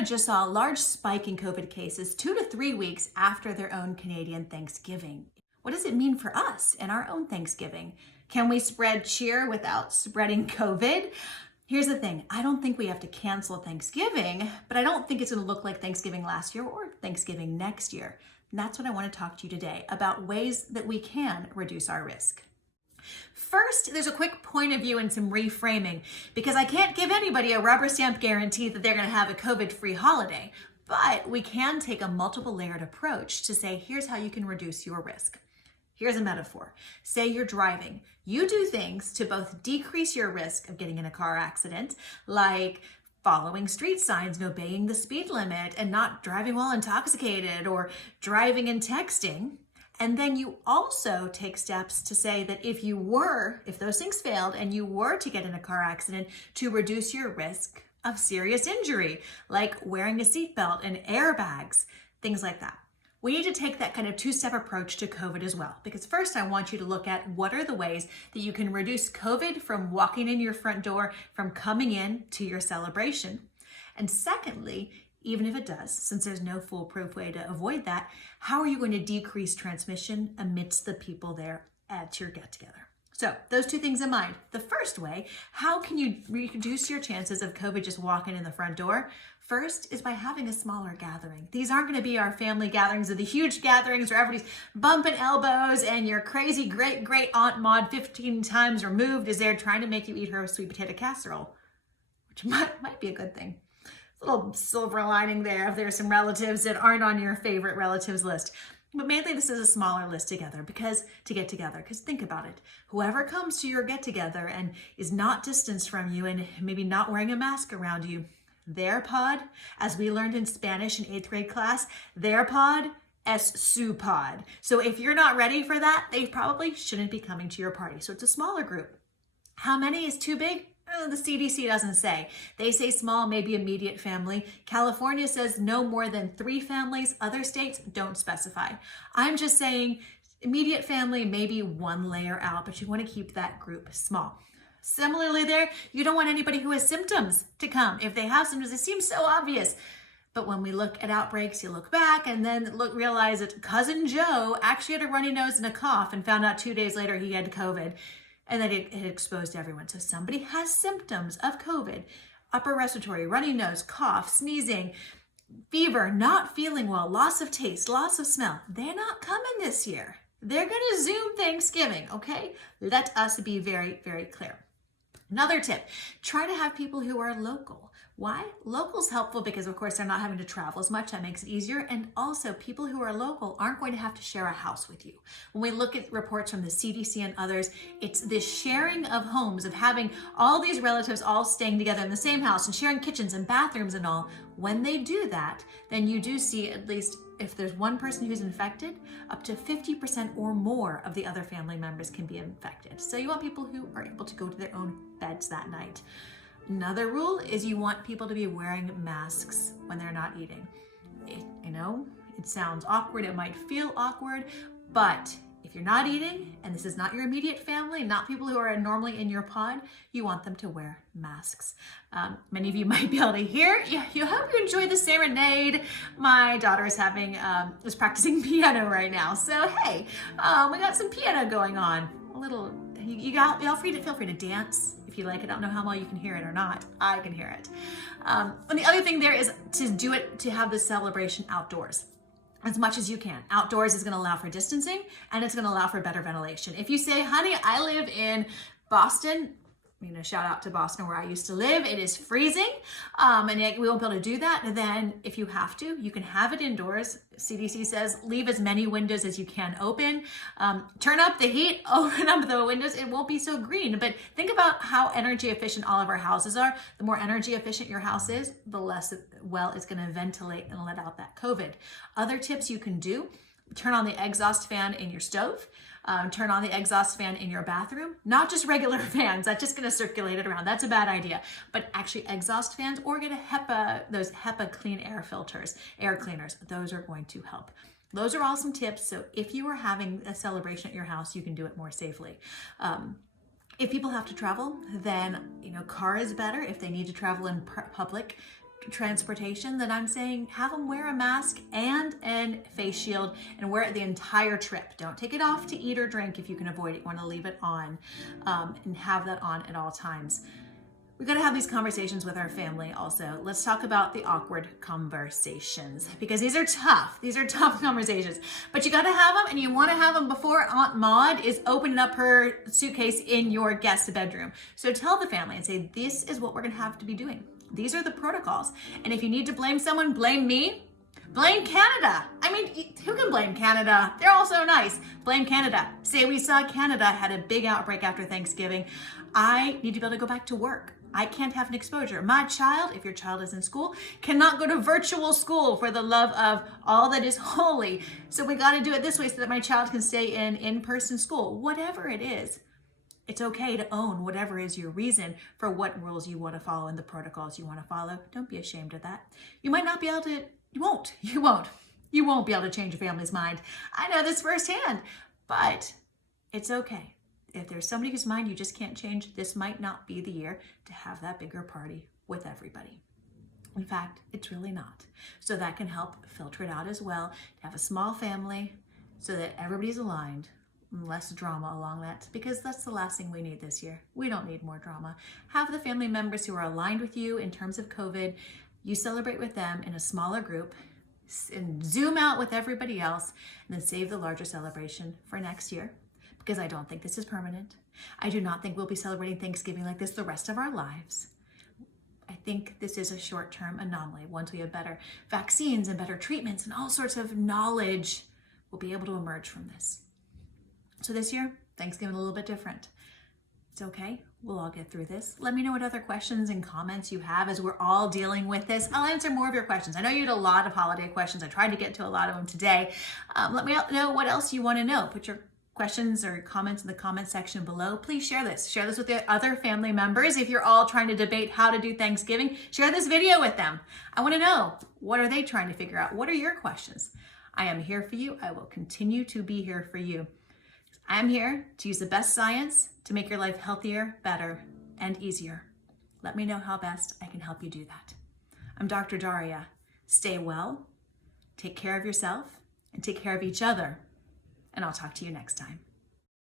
Canada just saw a large spike in COVID cases 2 to 3 weeks after their own Canadian Thanksgiving. What does it mean for us and our own Thanksgiving? Can we spread cheer without spreading COVID? Here's the thing, I don't think we have to cancel Thanksgiving, but I don't think it's going to look like Thanksgiving last year or Thanksgiving next year. And that's what I want to talk to you today about ways that we can reduce our risk. First, there's a quick point of view and some reframing, because I can't give anybody a rubber stamp guarantee that they're going to have a COVID-free holiday, but we can take a multiple layered approach to say, here's how you can reduce your risk. Here's a metaphor. Say you're driving. You do things to both decrease your risk of getting in a car accident, like following street signs and obeying the speed limit and not driving while intoxicated or driving and texting. And then you also take steps to say that if those things failed and you were to get in a car accident, to reduce your risk of serious injury, like wearing a seatbelt and airbags, things like that. We need to take that kind of two-step approach to COVID as well, because first I want you to look at what are the ways that you can reduce COVID from walking in your front door, from coming in to your celebration. And secondly, even if it does, since there's no foolproof way to avoid that, how are you going to decrease transmission amidst the people there at your get-together? So those two things in mind. The first way, how can you reduce your chances of COVID just walking in the front door? First is by having a smaller gathering. These aren't going to be our family gatherings or the huge gatherings where everybody's bumping elbows and your crazy great Aunt Maud 15 times removed is there trying to make you eat her sweet potato casserole, which might be a good thing. A little silver lining there if there's some relatives that aren't on your favorite relatives list. But mainly this is a smaller list to get together, because think about it. Whoever comes to your get together and is not distanced from you and maybe not wearing a mask around you, their pod, as we learned in Spanish in 8th grade class, their pod es su pod. So if you're not ready for that, they probably shouldn't be coming to your party. So it's a smaller group. How many is too big? The CDC doesn't say. They say small, maybe immediate family. California says no more than 3 families. Other states don't specify. I'm just saying immediate family, maybe 1 layer out, but you want to keep that group small. Similarly there, you don't want anybody who has symptoms to come. If they have symptoms, it seems so obvious. But when we look at outbreaks, you look back and then realize that Cousin Joe actually had a runny nose and a cough and found out 2 days later he had COVID. And then it exposed everyone. So somebody has symptoms of COVID, upper respiratory, runny nose, cough, sneezing, fever, not feeling well, loss of taste, loss of smell. They're not coming this year. They're going to Zoom Thanksgiving, okay? Let us be very, very clear. Another tip, try to have people who are local. Why? Local's helpful because, of course, they're not having to travel as much. That makes it easier. And also, people who are local aren't going to have to share a house with you. When we look at reports from the CDC and others, it's this sharing of homes, of having all these relatives all staying together in the same house and sharing kitchens and bathrooms and all. When they do that, then you do see, at least if there's one person who's infected, up to 50% or more of the other family members can be infected. So you want people who are able to go to their own beds that night. Another rule is you want people to be wearing masks when they're not eating. It sounds awkward, it might feel awkward, but if you're not eating, and this is not your immediate family, not people who are normally in your pod, you want them to wear masks. Many of you might be able to hear. You hope you enjoy the serenade. My daughter is practicing piano right now. So hey, we got some piano going on. A little. Feel free to dance if you like it. I don't know how well you can hear it or not. I can hear it. And the other thing there is to have this celebration outdoors as much as you can. Outdoors is going to allow for distancing and it's going to allow for better ventilation. If you say, honey, I live in Boston, shout out to Boston where I used to live. It is freezing, and yet we won't be able to do that. Then if you have to, you can have it indoors. CDC says leave as many windows as you can open. Turn up the heat, open up the windows. It won't be so green, but think about how energy efficient all of our houses are. The more energy efficient your house is, the less well it's going to ventilate and let out that COVID. Other tips you can do, turn on the exhaust fan in your stove. Turn on the exhaust fan in your bathroom, not just regular fans. That's just going to circulate it around. That's a bad idea. But actually exhaust fans, or get those HEPA clean air filters, air cleaners. Those are going to help. Those are all some tips. So if you are having a celebration at your house, you can do it more safely. If people have to travel, then car is better. If they need to travel in public, transportation, then I'm saying have them wear a mask and a face shield and wear it the entire trip. Don't take it off to eat or drink if you can avoid it. You want to leave it on and have that on at all times. We've got to have these conversations with our family also. Let's talk about the awkward conversations because these are tough. These are tough conversations, but you got to have them, and you want to have them before Aunt Maud is opening up her suitcase in your guest bedroom. So tell the family and say, this is what we're going to have to be doing. These are the protocols. And if you need to blame someone, blame me. Blame Canada. I mean, who can blame Canada? They're all so nice. Blame Canada. Say we saw Canada had a big outbreak after Thanksgiving. I need to be able to go back to work. I can't have an exposure. My child, if your child is in school, cannot go to virtual school for the love of all that is holy. So we got to do it this way so that my child can stay in in-person school. Whatever it is, it's okay to own whatever is your reason for what rules you want to follow and the protocols you want to follow. Don't be ashamed of that. You might not be able to, you won't be able to change your family's mind. I know this firsthand, but it's okay. If there's somebody whose mind you just can't change, this might not be the year to have that bigger party with everybody. In fact, it's really not. So that can help filter it out as well, to have a small family so that everybody's aligned, and less drama along that, because that's the last thing we need this year. We don't need more drama. Have the family members who are aligned with you in terms of COVID, you celebrate with them in a smaller group, and zoom out with everybody else, and then save the larger celebration for next year. Because I don't think this is permanent. I do not think we'll be celebrating Thanksgiving like this the rest of our lives. I think this is a short-term anomaly. Once we have better vaccines and better treatments and all sorts of knowledge, we'll be able to emerge from this. So this year, Thanksgiving a little bit different. It's okay. We'll all get through this. Let me know what other questions and comments you have as we're all dealing with this. I'll answer more of your questions. I know you had a lot of holiday questions. I tried to get to a lot of them today. Let me know what else you want to know. Put your questions or comments in the comment section below. Please share this. Share this with your other family members. If you're all trying to debate how to do Thanksgiving, share this video with them. I want to know, what are they trying to figure out? What are your questions? I am here for you. I will continue to be here for you. I'm here to use the best science to make your life healthier, better, and easier. Let me know how best I can help you do that. I'm Dr. Daria. Stay well, take care of yourself, and take care of each other. And I'll talk to you next time.